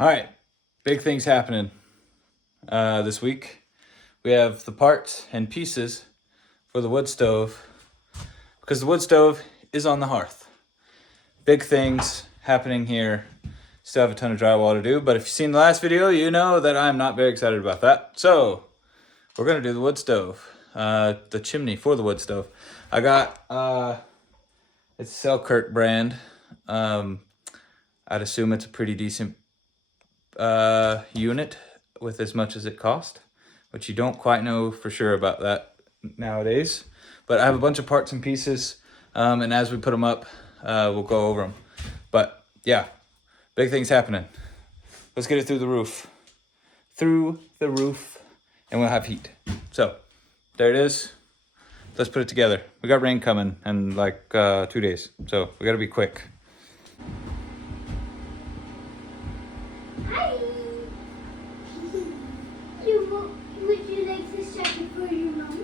All right, big things happening this week. We have the parts and pieces for the wood stove because the wood stove is on the hearth. Big things happening here. Still have a ton of drywall to do, but if you've seen the last video, you know that I'm not very excited about that. So we're gonna do the wood stove, the chimney for the wood stove. I got it's Selkirk brand. I'd assume it's a pretty decent unit with as much as it cost, which you don't quite know for sure about that nowadays. But I have a bunch of parts and pieces, and as we put them up, we'll go over them. But yeah, big things happening. Let's get it through the roof. Through the roof, and we'll have heat. So there it is. Let's put it together. We got rain coming in like 2 days, so we gotta be quick. Hi. Would you like this jacket for your mom?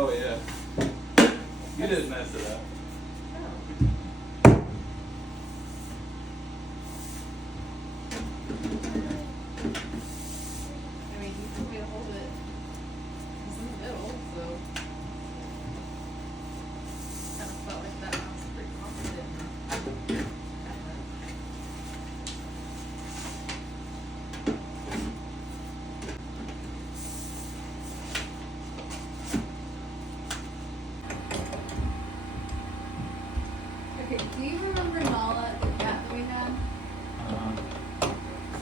Oh yeah, you didn't mess it up. I mean, you told me to hold it. It's in the middle, so kind of felt like that. I was pretty confident. Okay, do you remember Nala, the cat that we had?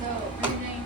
So her name.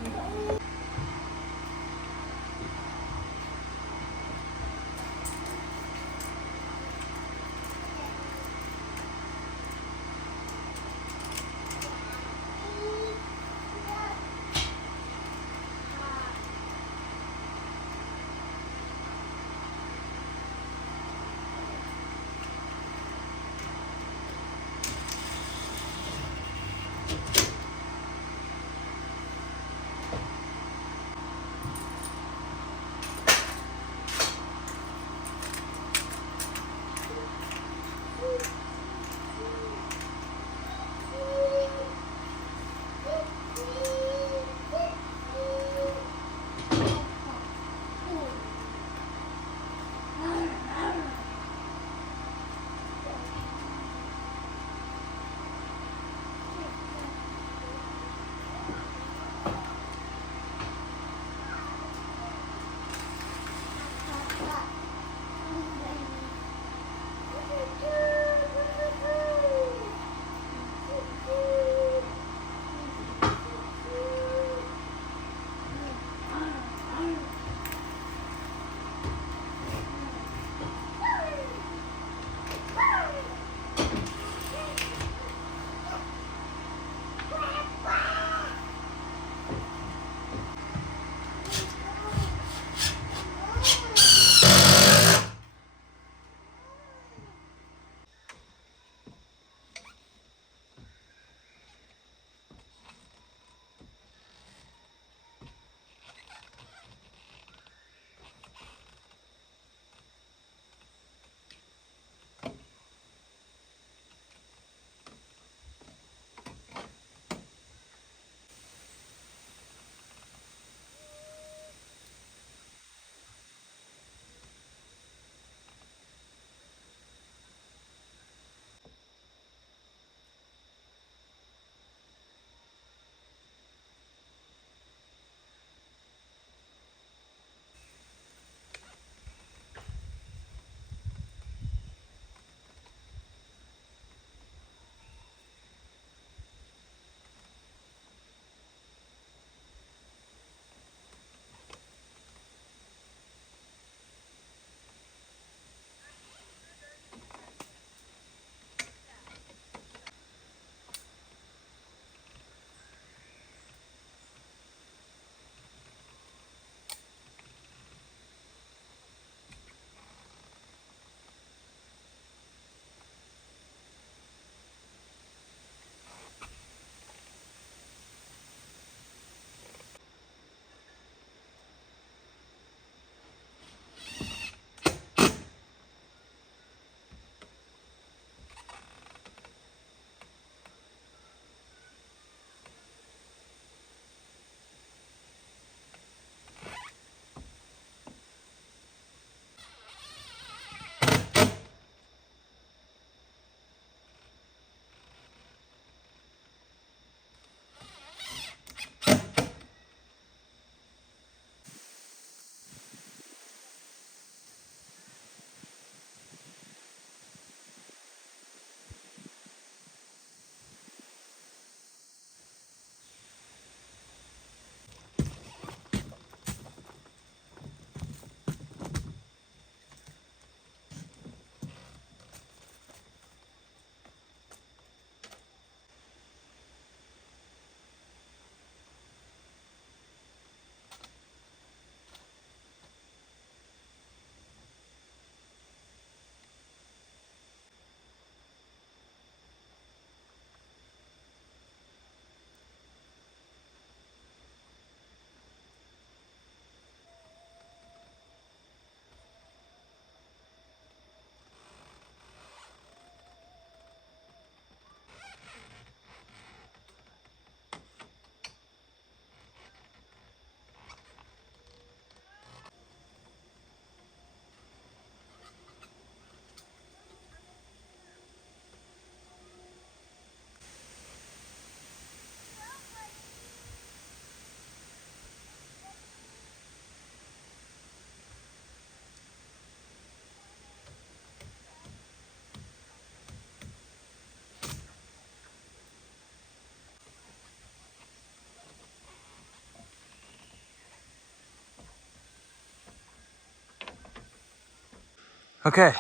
Okay,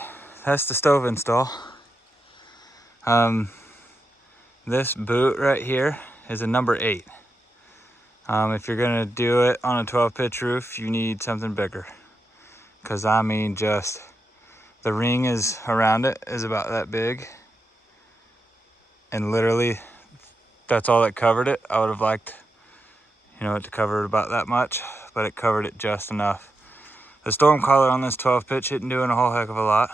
that's the stove install. This boot right here is a number 8. If you're gonna do it on a 12 pitch roof, you need something bigger. Cause I mean, just the ring is around it is about that big. And literally that's all that covered it. I would have liked, you know, it to cover it about that much, but it covered it just enough. The storm collar on this 12 pitch isn't doing a whole heck of a lot,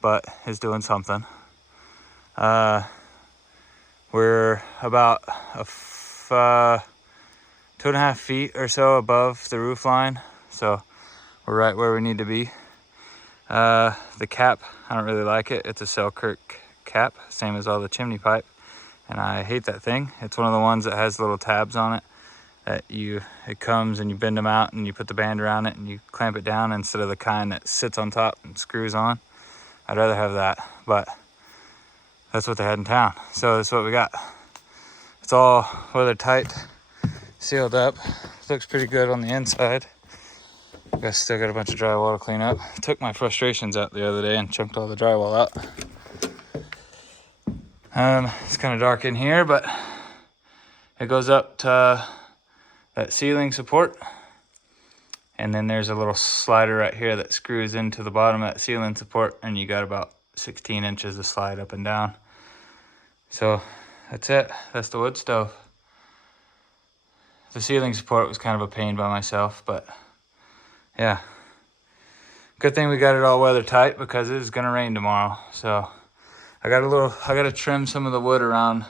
but it's doing something. We're about 2.5 feet or so above the roof line, so we're right where we need to be. The cap, I don't really like it. It's a Selkirk cap, same as all the chimney pipe, and I hate that thing. It's one of the ones that has little tabs on it that it comes and you bend them out and you put the band around it and you clamp it down instead of the kind that sits on top and screws on. I'd rather have that, but that's what they had in town, so that's what we got. It's all weather tight, sealed up. Looks pretty good on the inside. Still got a bunch of drywall to clean up. Took my frustrations out the other day and chunked all the drywall out. It's kind of dark in here, but it goes up to that ceiling support, and then there's a little slider right here that screws into the bottom of that ceiling support, and you got about 16 inches of slide up and down. So that's it. That's the wood stove. The ceiling support was kind of a pain by myself, but yeah. Good thing we got it all weather tight because it is gonna rain tomorrow. So I gotta trim some of the wood around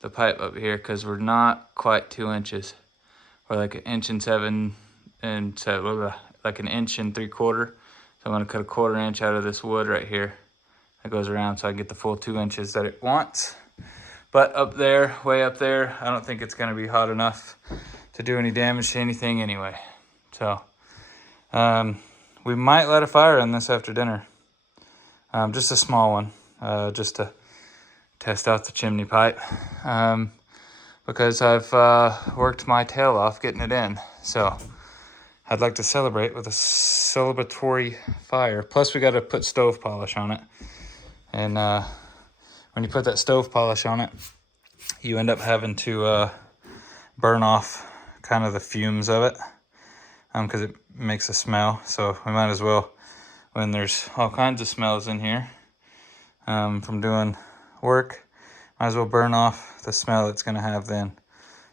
the pipe up here because we're not quite 2 inches. We're like 1.7 and like 1 3/4 inches. So I'm gonna cut a 1/4 inch out of this wood right here that goes around so I can get the full 2 inches that it wants. But up there, way up there, I don't think it's gonna be hot enough to do any damage to anything anyway. So we might light a fire in this after dinner. Just a small one, just to test out the chimney pipe. Because I've worked my tail off getting it in. So I'd like to celebrate with a celebratory fire. Plus we got to put stove polish on it. And when you put that stove polish on it, you end up having to burn off kind of the fumes of it. Because it makes a smell. So we might as well, when there's all kinds of smells in here from doing work, might as well burn off the smell it's gonna have then.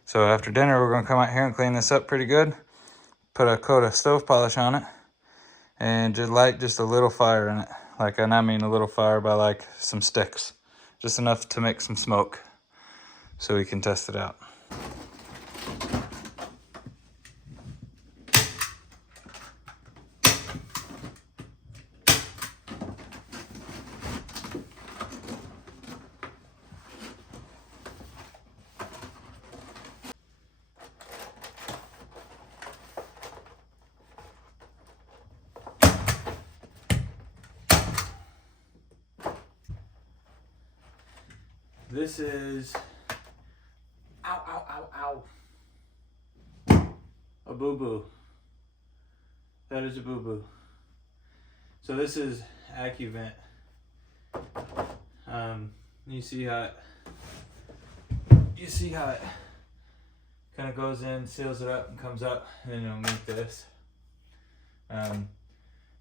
So after dinner, we're gonna come out here and clean this up pretty good, put a coat of stove polish on it, and just light just a little fire in it. Like, and I mean a little fire by like some sticks, just enough to make some smoke so we can test it out. This is, a boo-boo. That is a boo-boo. So this is AccuVent. You see how it kind of goes in, seals it up, and comes up, and then it'll meet this.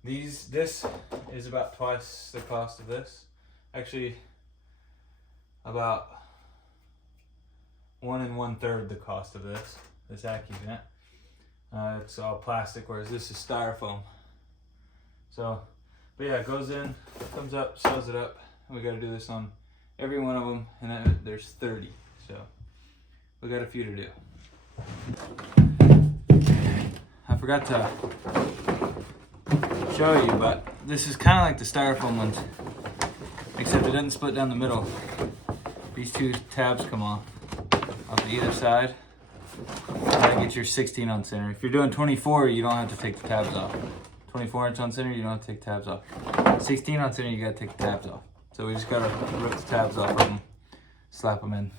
This is about twice the cost of this. Actually, about 1 1/3 the cost of this AccuVent. It's all plastic, whereas this is styrofoam. So, but yeah, it goes in, comes up, seals it up, and we got to do this on every one of them, and then there's 30. So we got a few to do. I forgot to show you, but this is kind of like the styrofoam ones, except it doesn't split down the middle. These two tabs come off either side. That gets your 16 on center. If you're doing 24, you don't have to take the tabs off. 24 inch on center, you don't have to take the tabs off. 16 on center, you gotta take the tabs off. So we just gotta rip the tabs off of them, slap them in.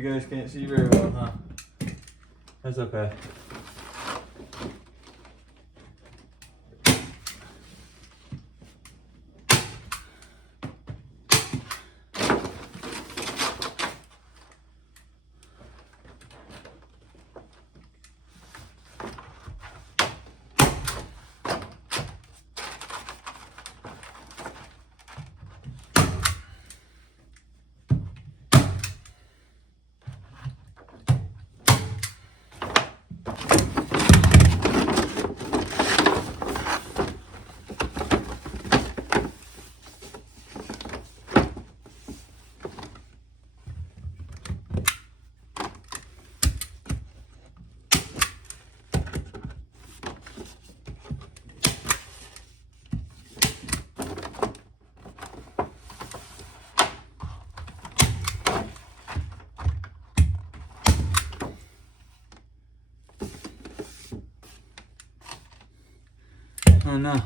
You guys can't see very well, huh? That's okay. Oh no.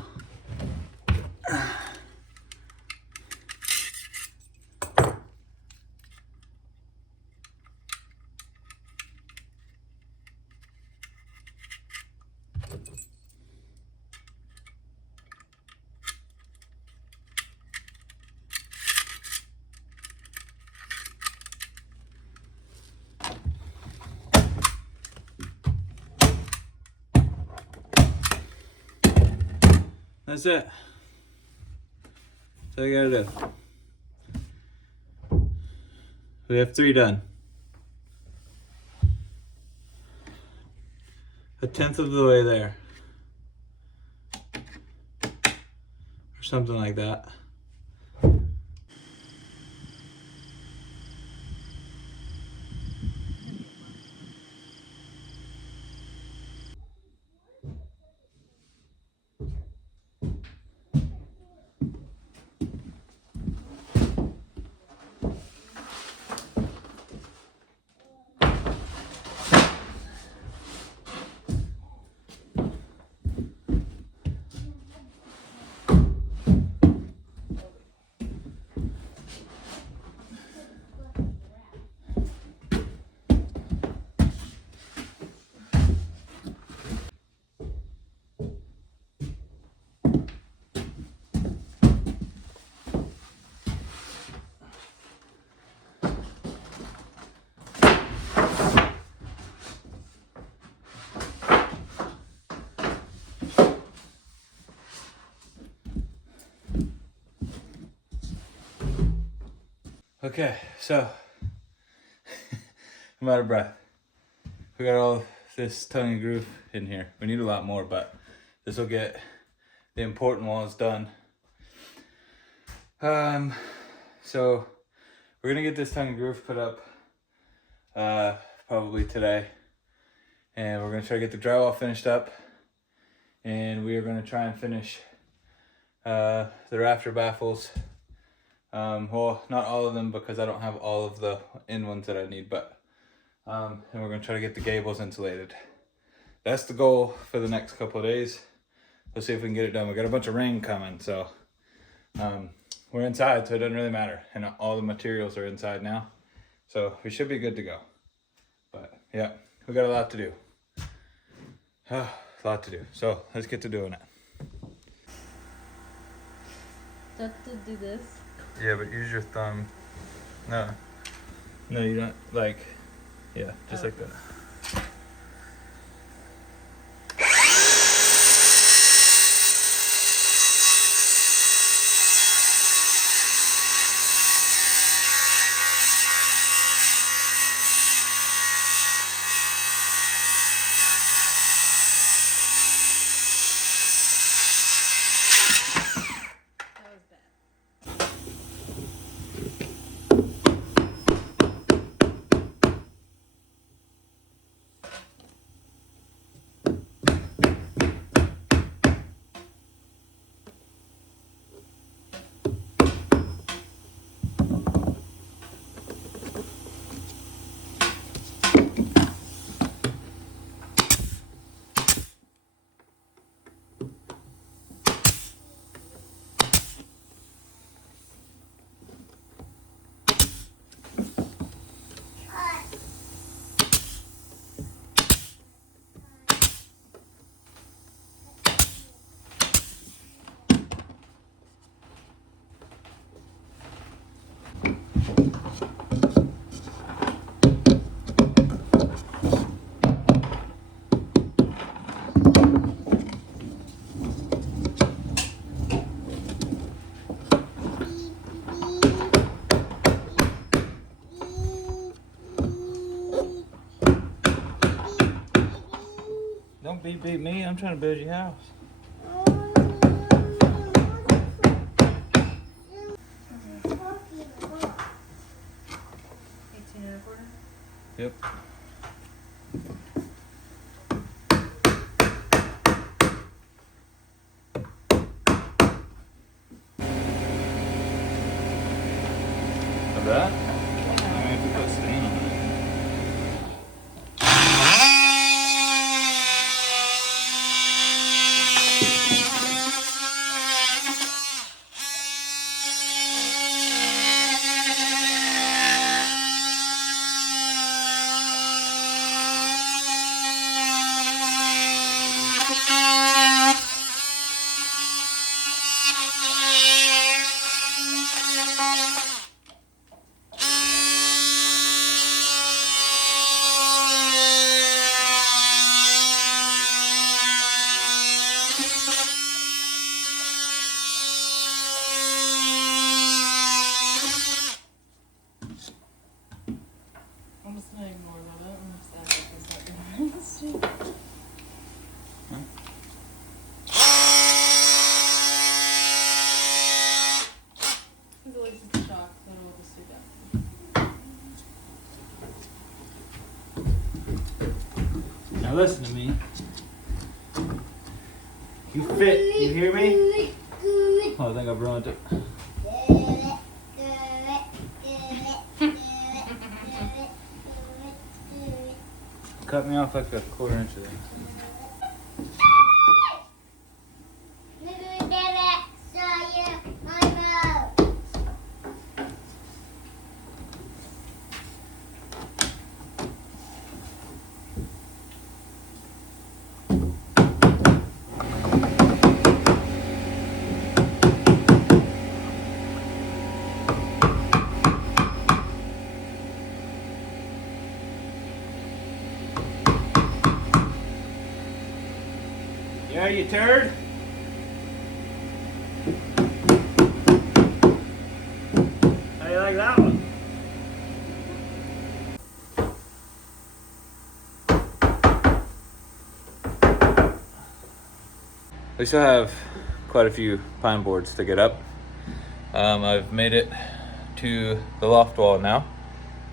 That's it. That's all you gotta do. We have 3 done. A tenth of the way there. Or something like that. Okay, so I'm out of breath. We got all this tongue and groove in here. We need a lot more, but this will get the important walls done. So we're gonna get this tongue and groove put up probably today, and we're gonna try to get the drywall finished up, and we are gonna try and finish the rafter baffles. Well, not all of them because I don't have all of the in ones that I need, but and we're gonna try to get the gables insulated. That's the goal for the next couple of days. Let's see if we can get it done. We got a bunch of rain coming, so we're inside, so it doesn't really matter, and all the materials are inside now, so we should be good to go. But yeah, we got a lot to do. A lot to do. So let's get to doing it. Just to do this. Yeah, but use your thumb. No, you don't, like, yeah, just like that. That was bad. Don't beat me. I'm trying to build your house. Yep. Of that? I have to put stain on it. I'm just gonna ignore that. I'm upset because that didn't Because at least it's a shock, then we'll just do that. Now listen to me. You fit, you hear me? Oh, I think I ruined it. Cut me off like a 1/4 inch of that. Yeah, you turd. How do you like that one? We still have quite a few pine boards to get up. I've made it to the loft wall now,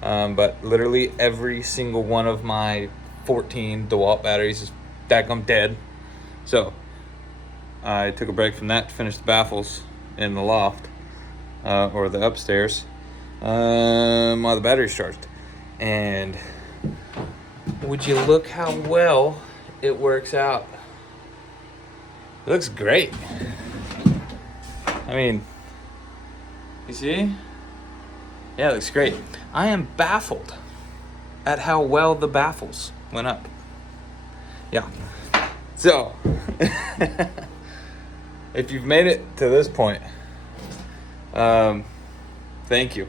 but literally every single one of my 14 DeWalt batteries is daggum dead. So I took a break from that to finish the baffles in the loft, or the upstairs, while the battery's charged. And would you look how well it works out? It looks great. I mean, you see? Yeah, it looks great. I am baffled at how well the baffles went up. Yeah. So, if you've made it to this point, thank you.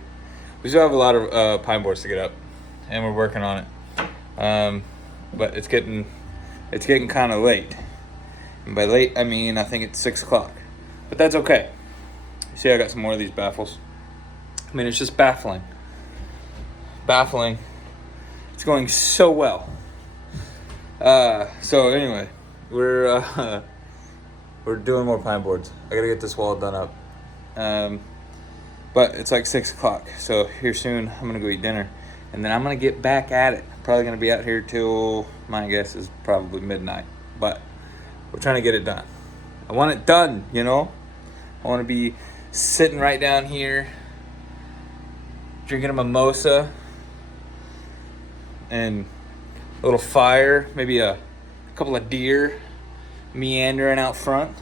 We still have a lot of pine boards to get up, and we're working on it. But it's getting kind of late. And by late, I mean I think it's 6 o'clock. But that's okay. See, I got some more of these baffles. I mean, it's just baffling. Baffling. It's going so well. So anyway. We're doing more pine boards. I gotta get this wall done up. But it's like 6 o'clock, so here soon I'm gonna go eat dinner, and then I'm gonna get back at it. Probably gonna be out here till, my guess is probably midnight, but we're trying to get it done. I want it done, you know? I want to be sitting right down here, drinking a mimosa, and a little fire, maybe a couple of deer meandering out front.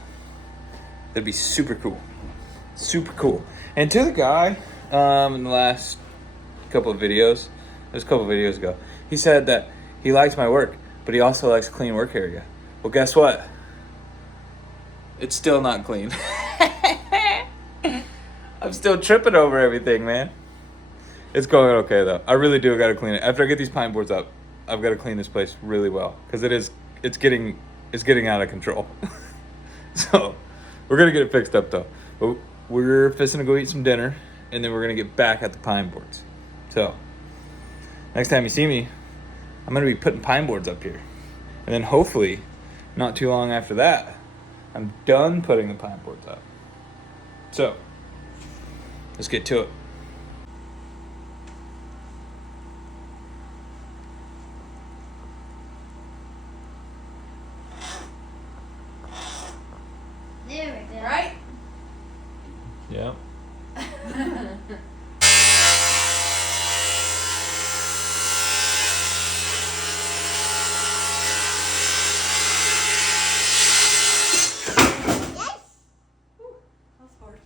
That'd be super cool. Super cool. And to the guy in the last couple of videos, it was a couple of videos ago, he said that he likes my work, but he also likes a clean work area. Well, guess what? It's still not clean. I'm still tripping over everything, man. It's going okay though. I really do gotta clean it. After I get these pine boards up, I've gotta clean this place really well, because it's getting out of control. So we're gonna get it fixed up though. But we're fixing to go eat some dinner, and then we're gonna get back at the pine boards. So next time you see me, I'm gonna be putting pine boards up here, and then hopefully Not too long after that, I'm done putting the pine boards up. So, let's get to it. There we go. Right? Yep. That's hard.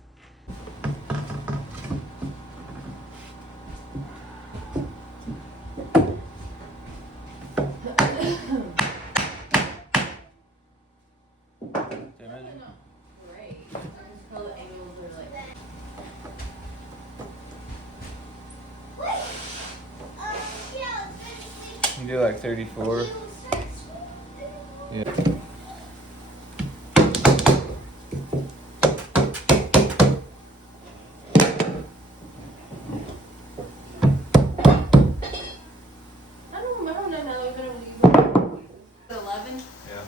Great. I just feel the angles are like. Yeah, You can do like 34. Yeah. I don't remember when I've been able to use it. 11. Yeah.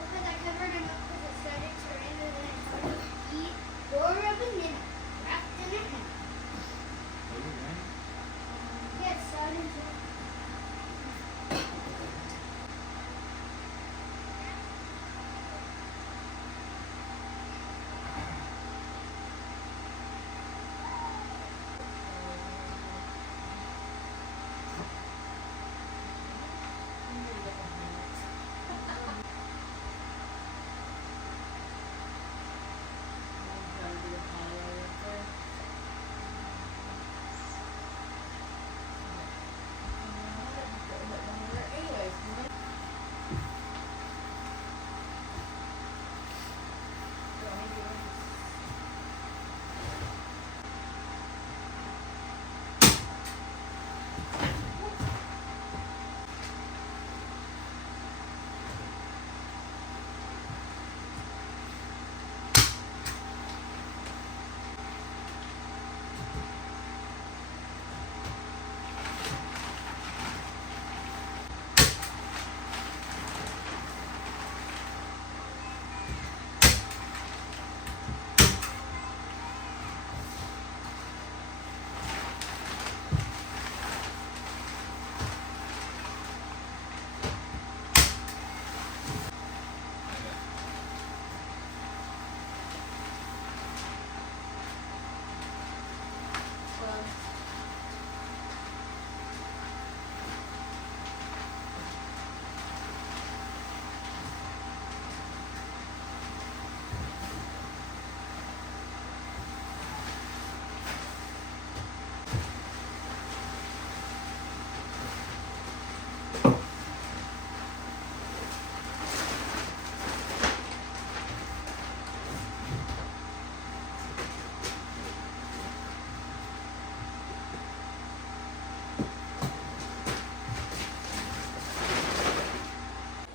Because I covered him up because it started to rain and then I started to eat 4 of a banana wrapped in a hat. Yeah, it started to.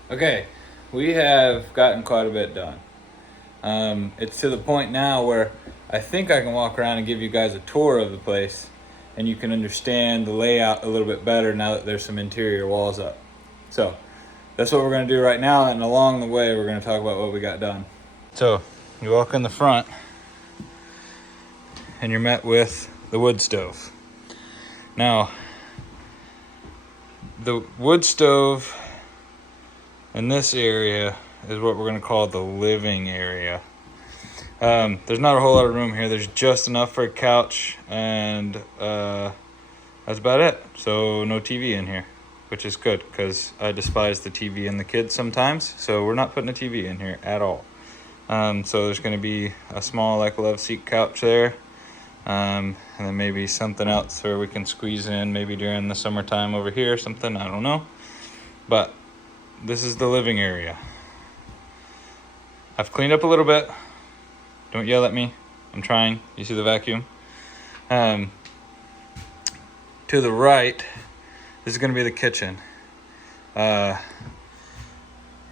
Okay, we have gotten quite a bit done. It's to the point now where I think I can walk around and give you guys a tour of the place and you can understand the layout a little bit better now that there's some interior walls up. So that's what we're gonna do right now, and along the way we're gonna talk about what we got done. So you walk in the front and you're met with the wood stove. Now, the wood stove in this area is what we're gonna call the living area. There's not a whole lot of room here. There's just enough for a couch, and that's about it. So no TV in here, which is good because I despise the TV and the kids sometimes. So we're not putting a TV in here at all. So there's going to be a small like love seat couch there, and then maybe something else where we can squeeze in maybe during the summertime over here or something. I don't know, but this is the living area. I've cleaned up a little bit. Don't yell at me. I'm trying. You see the vacuum? To the right, this is going to be the kitchen. And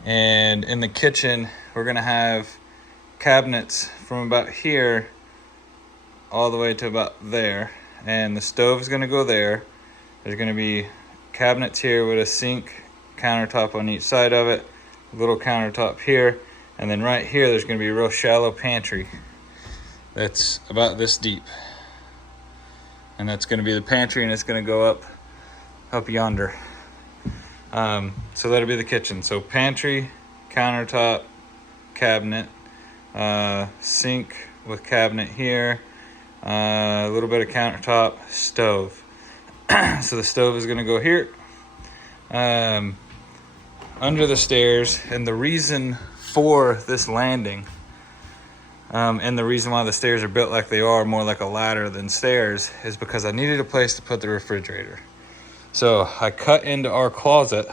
in the kitchen, we're going to have cabinets from about here all the way to about there. And the stove is going to go there. There's going to be cabinets here with a sink, countertop on each side of it, a little countertop here. And then right here, there's going to be a real shallow pantry that's about this deep. And that's going to be the pantry, and it's going to go up yonder. So that'll be the kitchen. So pantry, countertop, cabinet, sink with cabinet here, a little bit of countertop, stove. So the stove is going to go here, under the stairs. And the reason for this landing, and the reason why the stairs are built like they are, more like a ladder than stairs, is because I needed a place to put the refrigerator. So I cut into our closet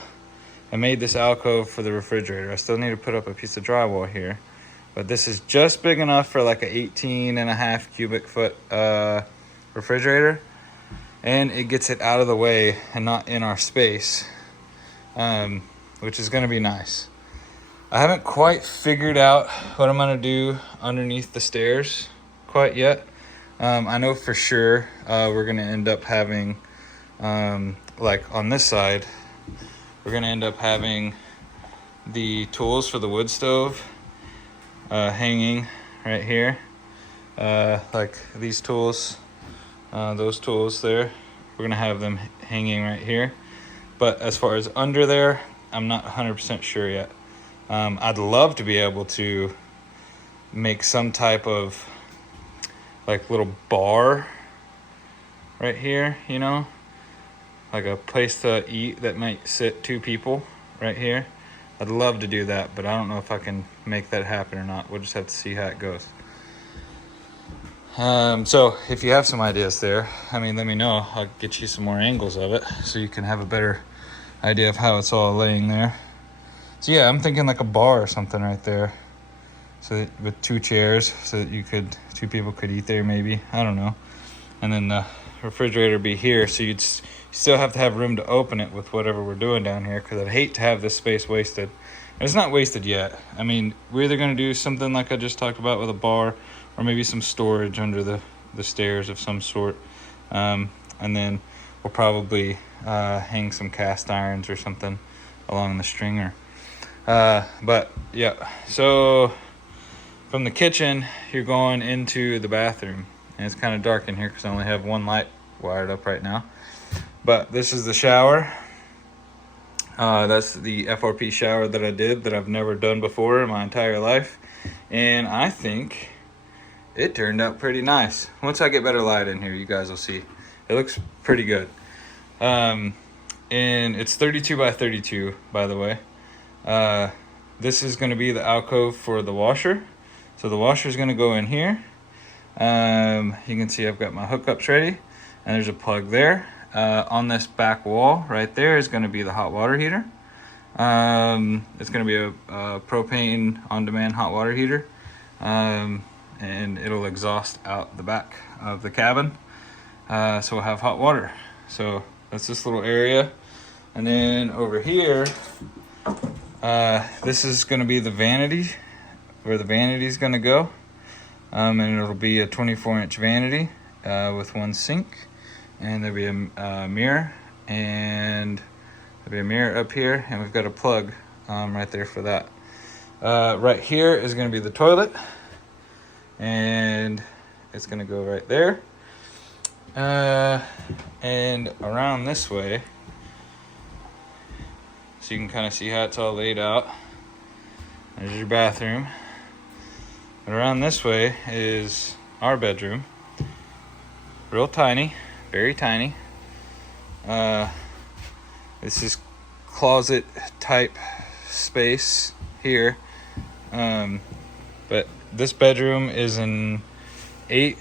and made this alcove for the refrigerator. I still need to put up a piece of drywall here, but this is just big enough for like a 18.5 cubic foot refrigerator, and it gets it out of the way and not in our space, which is going to be nice. I haven't quite figured out what I'm gonna do underneath the stairs quite yet. I know for sure we're gonna end up having, like on this side, we're gonna end up having the tools for the wood stove hanging right here. Like these tools, those tools there, we're gonna have them hanging right here. But as far as under there, I'm not 100% sure yet. I'd love to be able to make some type of like little bar right here, you know, like a place to eat that might sit 2 people right here. I'd love to do that, but I don't know if I can make that happen or not. We'll just have to see how it goes. So if you have some ideas there, I mean, let me know. I'll get you some more angles of it so you can have a better idea of how it's all laying there. So yeah, I'm thinking like a bar or something right there. So that, with 2 chairs, so that 2 people could eat there maybe. I don't know. And then the refrigerator be here, so you'd still have to have room to open it with whatever we're doing down here, because I'd hate to have this space wasted. And it's not wasted yet. I mean, we're either going to do something like I just talked about with a bar, or maybe some storage under the stairs of some sort. And then we'll probably hang some cast irons or something along the stringer. But yeah, so from the kitchen, you're going into the bathroom, and it's kind of dark in here because I only have one light wired up right now. But this is the shower. That's the FRP shower that I did that I've never done before in my entire life. And I think it turned out pretty nice. Once I get better light in here, you guys will see. It looks pretty good. And it's 32 by 32, by the way. This is going to be the alcove for the washer. So the washer is going to go in here. You can see I've got my hookups ready, and there's a plug there. On this back wall right there is going to be the hot water heater. It's going to be a propane on-demand hot water heater, and it'll exhaust out the back of the cabin, so we'll have hot water. So that's this little area. And then over here, this is going to be the vanity, where the vanity is going to go, and it'll be a 24-inch vanity with 1 sink. And there'll be a mirror, and there'll be a mirror up here, and we've got a plug right there for that. Right here is going to be the toilet, and it's going to go right there. And around this way, so you can kind of see how it's all laid out. There's your bathroom. And around this way is our bedroom. Real tiny, very tiny. This is closet type space here. But this bedroom is an 8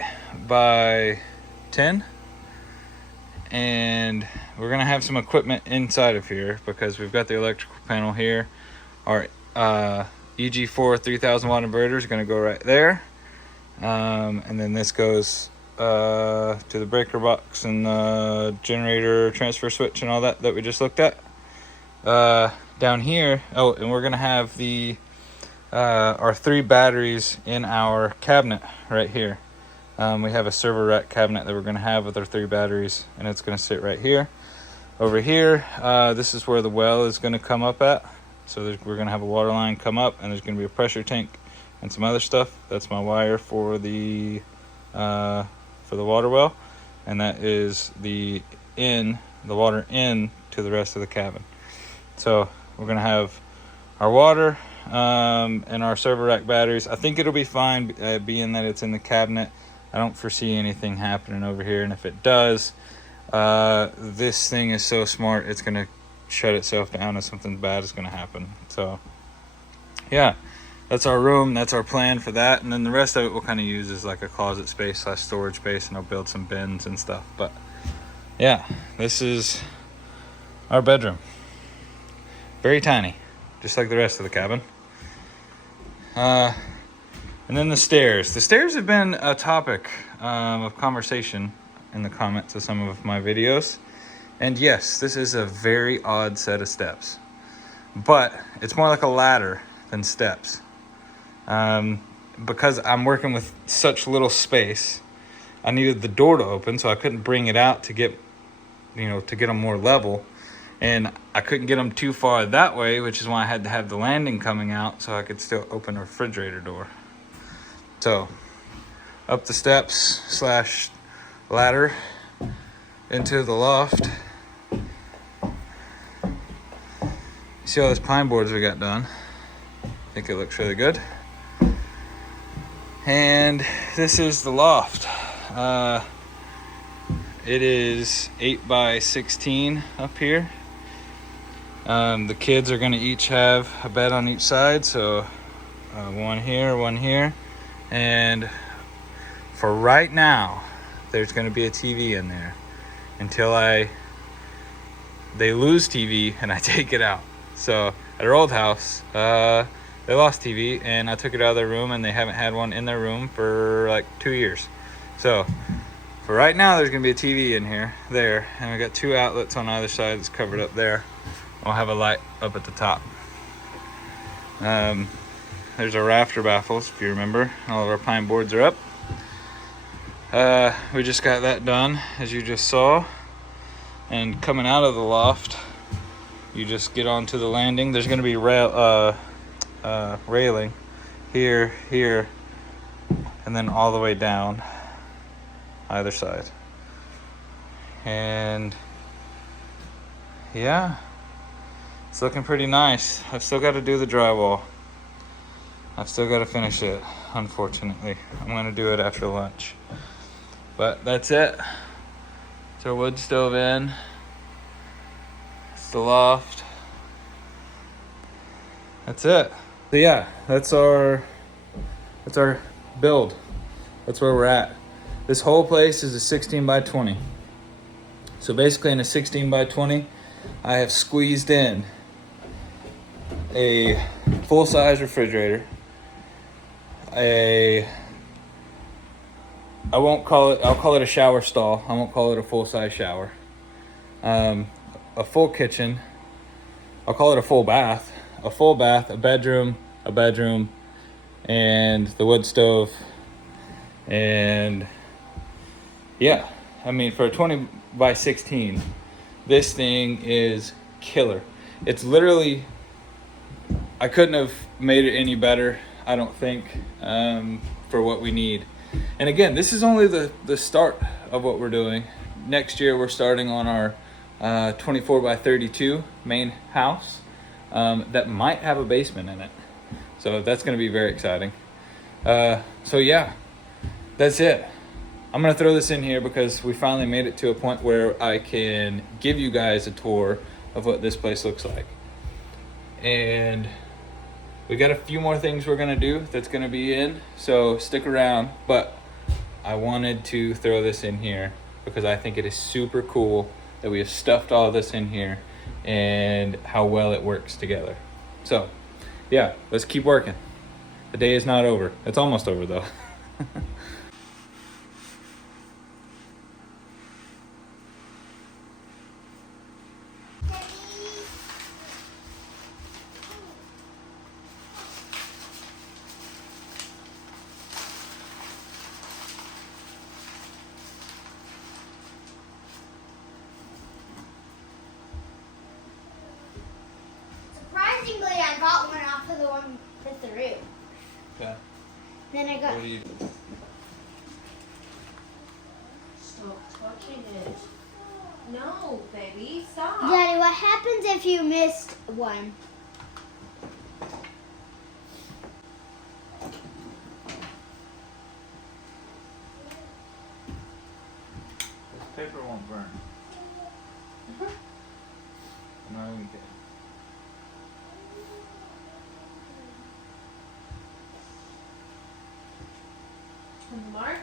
by 10. And we're gonna have some equipment inside of here because we've got the electrical panel here. Our EG4 3000 watt inverter is gonna go right there. And then this goes to the breaker box and the generator transfer switch and all that we just looked at. Down here, oh, and we're gonna have the our 3 batteries in our cabinet right here. We have a server rack cabinet that we're going to have with our 3 batteries, and it's going to sit right here. Over here, this is where the well is going to come up at. So we're going to have a water line come up, and there's going to be a pressure tank and some other stuff. That's my wire for the water well, and that is the water in to the rest of the cabin. So we're going to have our water and our server rack batteries. I think it'll be fine, being that it's in the cabinet. I don't foresee anything happening over here, and if it does, this thing is so smart, it's gonna shut itself down if something bad is gonna happen. So yeah, that's our room, that's our plan for that, and then the rest of it we'll kind of use as like a closet space / storage space, and I'll build some bins and stuff. But yeah, this is our bedroom. Very tiny, just like the rest of the cabin. And then the stairs. The stairs have been a topic of conversation in the comments of some of my videos. And yes, this is a very odd set of steps. But it's more like a ladder than steps. Because I'm working with such little space, I needed the door to open, so I couldn't bring it out to get them more level. And I couldn't get them too far that way, which is why I had to have the landing coming out so I could still open the refrigerator door. So, up the steps / ladder into the loft. See all those pine boards we got done? I think it looks really good. And this is the loft. It is 8 by 16 up here. The kids are gonna each have a bed on each side, so one here. And for right now, there's going to be a TV in there until they lose TV and I take it out. So at our old house, they lost TV, and I took it out of their room, and they haven't had one in their room for like 2 years. So for right now, there's going to be a TV in there, and we got 2 outlets on either side that's covered up there. I'll have a light up at the top. There's our rafter baffles, if you remember. All of our pine boards are up. We just got that done, as you just saw. And coming out of the loft, you just get onto the landing. There's going to be railing here, and then all the way down either side. And yeah, it's looking pretty nice. I've still got to do the drywall. I've still got to finish it, unfortunately. I'm going to do it after lunch. But that's it. It's our wood stove in. It's the loft. That's it. So yeah, that's our build. That's where we're at. This whole place is a 16 by 20. So basically in a 16 by 20, I have squeezed in a full-size refrigerator, I'll call it a shower stall. I won't call it a full-size shower. A full kitchen. I'll call it a full bath. A full bath, a bedroom, and the wood stove. And yeah, I mean, for a 20 by 16, this thing is killer. It's literally, I couldn't have made it any better, I don't think, for what we need. And again, this is only the start of what we're doing. Next year, we're starting on our 24 by 32 main house that might have a basement in it. So that's gonna be very exciting. So yeah, that's it. I'm gonna throw this in here because we finally made it to a point where I can give you guys a tour of what this place looks like. And we got a few more things we're gonna do that's gonna be in, so stick around. But I wanted to throw this in here because I think it is super cool that we have stuffed all of this in here and how well it works together. So yeah, let's keep working. The day is not over. It's almost over though. Surprisingly, I got one off of the one with the roof. Okay. Then I got. What do you? Stop touching it. No, baby, stop. Daddy, what happens if you missed one? This paper won't burn. I'm not even kidding. Mark?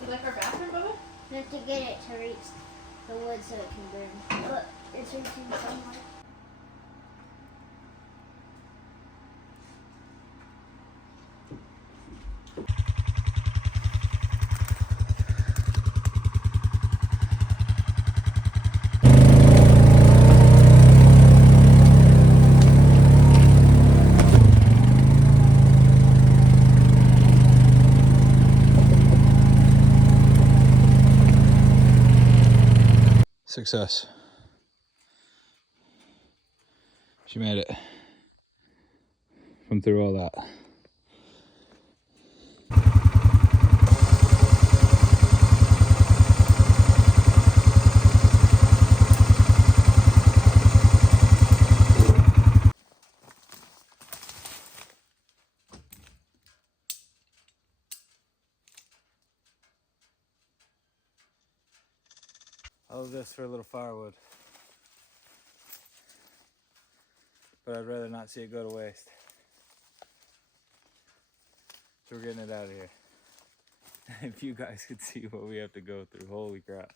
You like our bathroom, Bubba? We have to get it to reach the wood so it can burn. Look, it's reaching somewhere. Success. She made it from through all that. All of this for a little firewood. But I'd rather not see it go to waste. So we're getting it out of here. If you guys could see what we have to go through, holy crap.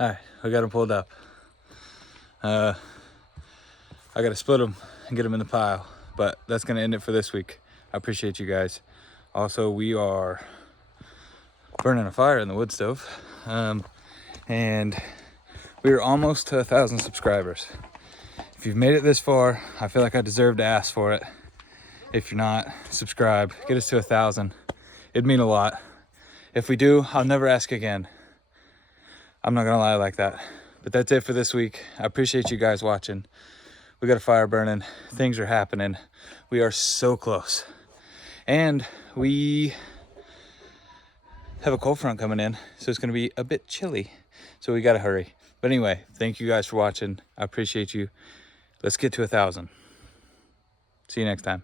All right, we got them pulled up. I got to split them and get them in the pile, but that's going to end it for this week. I appreciate you guys. Also, we are burning a fire in the wood stove, and we are almost to 1,000 subscribers. If you've made it this far, I feel like I deserve to ask for it. If you're not, subscribe. Get us to 1,000. It'd mean a lot. If we do, I'll never ask again. I'm not gonna lie like that. But that's it for this week. I appreciate you guys watching. We got a fire burning. Things are happening. We are so close. And we have a cold front coming in, so it's gonna be a bit chilly. So we gotta hurry. But anyway, thank you guys for watching. I appreciate you. Let's get to 1,000. See you next time.